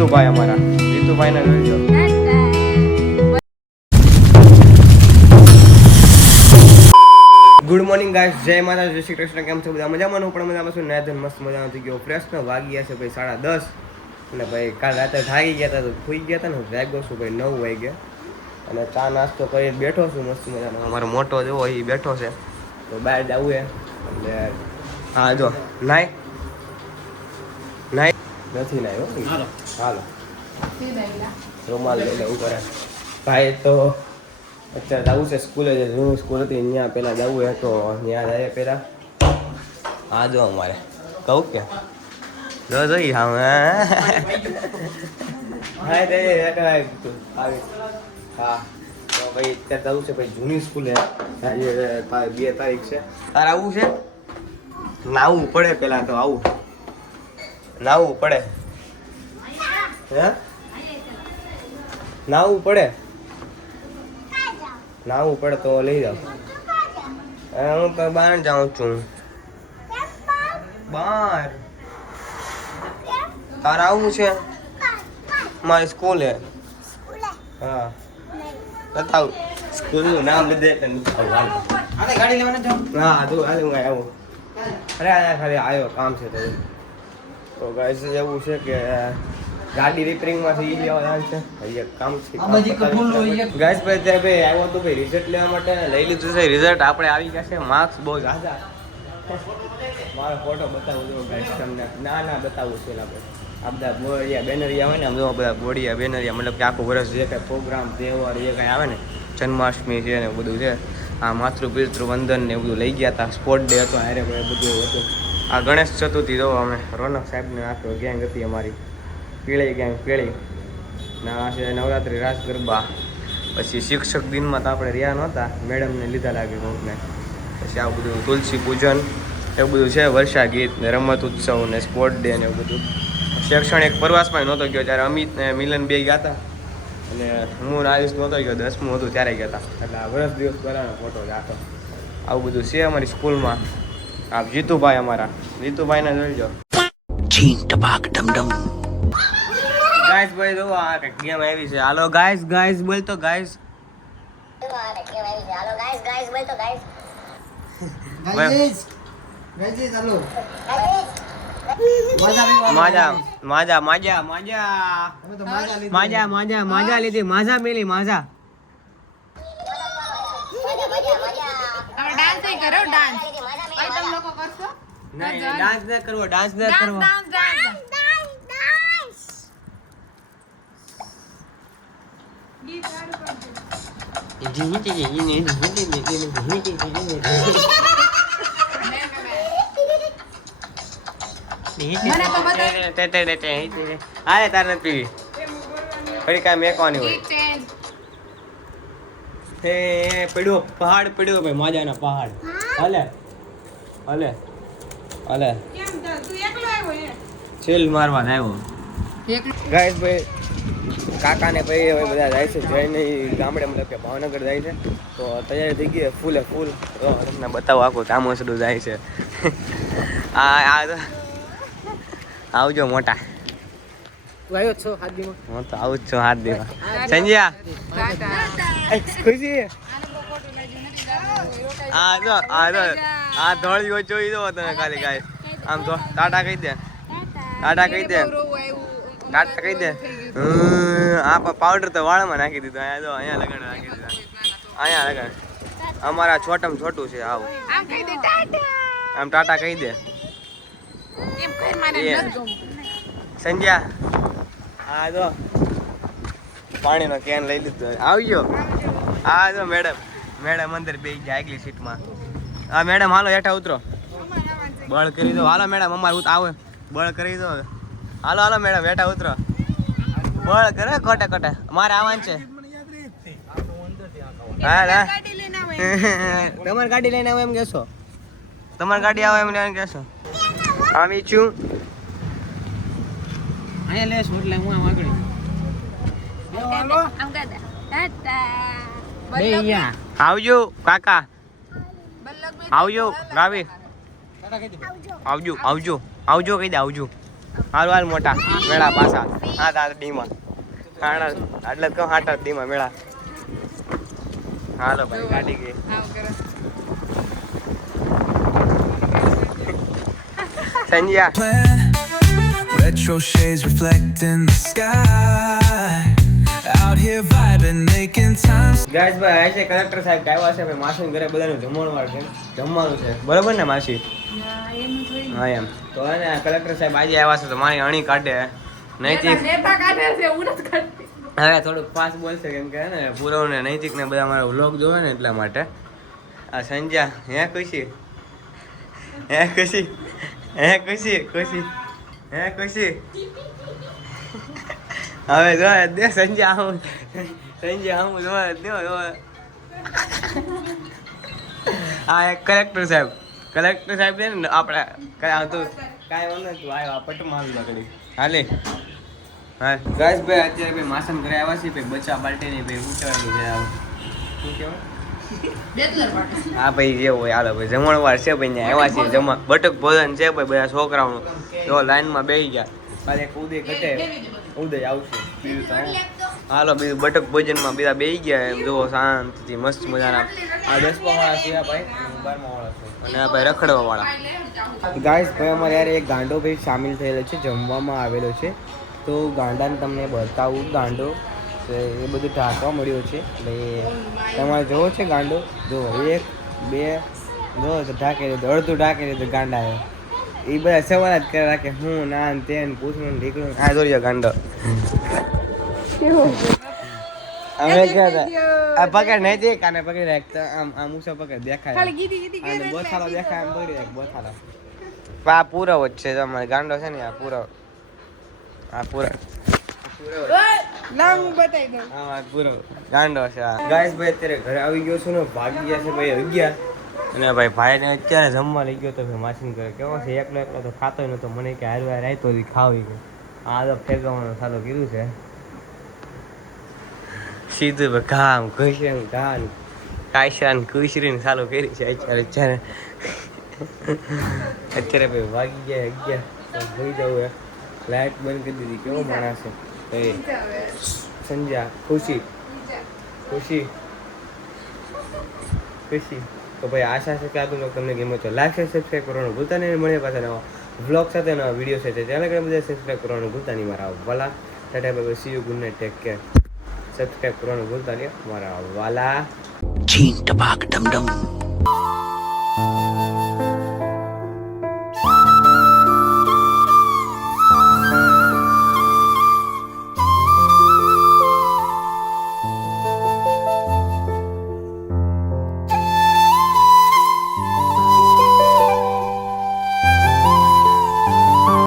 જીતુભાઈ અમારા જીતુભાઈને જોઈ લો. Good morning guys, જય માતા, જય શ્રી કૃષ્ણ. કેમ છો બધા? મજામાં? હું પણ મજામાં છું. નાયધન મસ્ત મજામાં થઈ ગયો પ્રશ્ન વાગી ગયા છે ભાઈ 10:30 અને ભાઈ કાલ રાતે થાકી ગયા હતા તો સુઈ ગયા હતા ને જાગ્યો છું ભાઈ 9 વાગે અને ચા નાસ્તો કરીને બેઠો છું મસ્ત મજાનો. અમારો મોટો જેવો એ બેઠો છે તો બહાર જવું એટલે હા જો નાય નથી નાયો હાલો રૂમાલ લઈ લેવું પડે ભાઈ. તો અત્યારે જવું છે સ્કૂલે, જે જૂની સ્કૂલ હતી ત્યાં પહેલાં જવું હોય તો ત્યાં જઈએ પહેલાં. હા જો અમારે કહું કે જો જોઈ હા હા તે આવી હા તો ભાઈ અત્યારે જવું છે ભાઈ જૂની સ્કૂલે. 2 તારીખ છે. તારે આવવું છે? નાવું પડે પહેલાં તો આવું નાવું પડે હે નાવું પડે નાવું પડે તો લઈ જાઓ. હું તો બહાર જાઉં છું બહાર. તારે આવવું છે મારી સ્કૂલે? હા બતાવ સ્કૂલનું નામ લીધે ગાડી લેવાને જાઉં. હા તું હાલે હું આવું. અરે ખાલી આવ્યો કામ છે તો ગાઈસ એવું છે કે ગાડી રિપેરિંગમાંથી લેવા જવાનું છે ભાઈ, એક કામ છે ગાઈસ. ભાઈ ત્યાં ભાઈ આવ્યો તો ભાઈ રિઝલ્ટ લેવા માટે લઈ લીધું છે રિઝલ્ટ. આપણે આવી ગયા છે, માર્ક્સ બહુ ઝાઝા. મારો ફોટો બતાવું જો ગાઈસ તમને. ના બતાવું છે આપણે આ બધા બોડિયા બેનરિયા હોય ને આમ જો બધા બોડિયા બેનરિયા મતલબ કે આખું વર્ષ જે કાંઈ પ્રોગ્રામ તહેવાર એ કાંઈ આવે ને જન્માષ્ટમી છે ને બધું છે. આ માતૃ પિતૃ વંદન ને બધું લઈ ગયા હતા. સ્પોર્ટ ડે હતો હારે બધું હતું. આ ગણેશ ચતુર્થી જો અમે રોનક સાહેબને આખો ગેંગ હતી અમારી, પીળી ગેંગ પીળી ના છે. નવરાત્રિ રાસ ગરબા, પછી શિક્ષક દિનમાં તો આપણે રહ્યા નહોતા, મેડમને લીધા લાગે કોકને. પછી આવું બધું તુલસી પૂજન એવું બધું છે, વર્ષા ગીત ને રમત ઉત્સવ ને સ્પોર્ટ ડે ને એવું બધું. શૈક્ષણિક પ્રવાસમાં નહોતો ગયો જ્યારે અમિત ને મિલન બે ગયા હતા અને હું આયુષ નહોતો ગયો, 10મું હતું ત્યારે ગયા હતા. એટલે આ વર્ષ દિવસ પહેલાંનો ફોટો જ આખો. આવું બધું છે અમારી સ્કૂલમાં. આપ જીતુભાઈ અમારા જીતુભાઈને જોઈ લો. ગાઈસ ભાઈ જો આ ગેમ આવી છે. હાલો ગાઈસ ગાઈસ બોલ તો ગાઈસ. હાલો ગાઈસ ગાઈસ બોલ તો ગાઈસ. ગાઈસ ગાઈસ હાલો. માજા માજા માજા માજા માજા માજા માજા લીધી માજા મેલી માજા. ડાન્સ નહીં કરો, ડાન્સ તમે લોકો કરશો? નહીં ડાન્સ ન કરવો, ડાન્સ ન કરવો. અરે તાર નથી પીવી ફરી કાંઈ મેકવાની હોય. એ પડ્યો પહાડ પડ્યો ભાઈ, માજાના પહાડ. હલે હલે હલે ચીલ મારવા આવ્યો ગાઈસ ભાઈ. કાકા ને ભાઈ હવે બધા જાય છે જઈને ગામડે, મતલબ કે ભાવનગર જાય છે. તો તૈયારી થઈ ગઈ ફૂલે ફૂલ. તમને બતાવો આખું ચામોસડું જાય છે. આવજો મોટા. તું આવ્યો છો હાથ દીમાં? હું તો આવું જ છું હાથ દીમાં. સંજ્યા ખુશી આ ધોળી જોઈ દો તમે ખાલી ગાય. આમ તો ટાટા કહી દે, ટાટા કહી દે, ટાટા કહી દે. આ પાવડર તો વાળમાં નાખી દીધો. અહીંયા જો અહીંયા લગાડ નાખી દીધા, અહીંયા લગાડ. અમારા છોટમ છોટું છે. આવું આમ ટાટા કહી દે. સંજ્યા હા જો પાણીનો કેન લઈ લીધો. આવજો. હા જો મેડમ અંદર બે ગયા આગલી સીટમાં. હા મેડમ હાલો હેઠા ઉતરો, બળ કરી દો. હાલો મેડમ અમારે આવે બળ કરી દો. હાલો હાલો મેડમ હેઠા ઉતરો, બળ કરે કોટે કોટે. મારે આવવાનું છે. હા તમારી ગાડી લઈને આવો એમ કહેશો? તમારી ગાડી આવે એમ કહેશો? આવી છું અહીંયા લેશું એટલે હું આમ આગળ આવજો કાકા, આવજો રાવી, આવજો આવજો આવજો કહી દે આવજો. હાલ મોટા મેળા પાછા હા દાદા ડીમાં એટલે જ કહું 8 ડીમાં મેળા હાલો ભાઈ ગાડી ગઈ સંજ્યા Retro shades reflecting the sky. Out here vibing, making time. Guys ભાઈ આ છે કલેક્ટર સાહેબ આવ્યા છે ભાઈ માસી ઘરે બધાનું જમણવાર છે જમવાનું છે બરોબર ને માસી હા એમ તો હે ને કલેક્ટર સાહેબ આજે આવ્યા છે તો મારી અણી કાઢે નૈતિક હવે થોડુંક ફાસ્ટ બોલશે કેમ કે હે ને પૂરવ ને નૈતિક ને બધા મારા વ્લોગ જોવે ને એટલા માટે આ સંજ્યા હે ખુશી ખુશી હવે જો દે સંજ્યા હું જો આ એક કલેક્ટર સાહેબ છે ને આપણે કાંઈ વાંધો તું આવ્યો પટમાં આવી લકડી હાલે હા ગાઈસ ભાઈ અત્યારે ભાઈ માસન ઘરે આવ્યા છે ભાઈ બચ્ચા બાલ્ટી ની ભાઈ ઉચાવેલું છે શું કહેવાય હા ભાઈ જે હોય હાલો ભાઈ જમણવાર છે ભાઈ ત્યાં આવ્યા છે જમવા બટક ભોજન છે ભાઈ બધા છોકરાઓનું જો લાઈનમાં બેસી ગયા કાલે એક ઉદય ઘટે ઉદય આવશે બીજું તો હાલો બીજું બટક ભોજનમાં બીજા બેસી ગયા એમ જુઓ શાંતિથી મસ્ત મજાના આ 10મા વાળા છે ભાઈ 12મા વાળા છે અને આ ભાઈ રખડવા વાળા ગાઈસ ભાઈ અમારે યાર એક ગાંડો ભાઈ સામેલ થયેલો છે જમવામાં આવેલો છે તો ગાંડાને તમને બતાવું ગાંડો એ બધું ઢાંકવા મળ્યો છે એટલે તમારે જોવો છે ગાંડો જો 1 2 જો ઢાંકી દીધું અડધું ઢાંકી દીધું ગાંડા એ બધા સવાલ જ કરે રાખે હું ના તેન પૂછવું નીકળું આ જોઈ ગાંડો અમે કહેતા આ પકડ નહીં દે કાને પકડી રાખતા આમ મુસા પકડ દેખાય અને બોથાળો દેખાય આમ પકડી રાખ બોથાળો આ પૂરવ જ છે તમારે ગાંડો છે ને આ પૂરવ ગાંડો છે ગાઈસ ભાઈ અત્યારે ઘરે આવી ગયો છું ને ભાગી ગયા છે ભાઈ 11 અને ભાઈ ને અત્યારે જમવા લઈ ગયો તો ભાઈ માસીને ઘરે કેવો છે એકલો તો ખાતો નતો મને કે હારવાર રાયતો દી ખાવી ગયો આ તો ફેરવાનું ચાલુ કીધું છે સીધું ઘામ ઘસણ ઘાન કાયશાન કુશરીને ચાલુ કરી છે અત્યારે ભાઈ વાગી ગયા 11 ભૂઈ જવું લાઈટ બંધ કરી દીધી કેવો માણસ છે સંજ્યા ખુશી તો ભાઈ આશા છે કે આ બ્લોગ તમને ગમ્યો તો લાઈક અને સબસ્ક્રાઈબ કરવાનું ભૂલતા નહીં મળે પાછા નવા બ્લોગ સાથે નવા વિડીયો સાથે ચેનલ કે બધા સબસ્ક્રાઈબ કરવાનું ભૂલતા નહીં મારા વાલા Tata bye see you good night take care subscribe કરવાનું ભૂલતા નહીં મારા વાલા Ching tabak dum dum.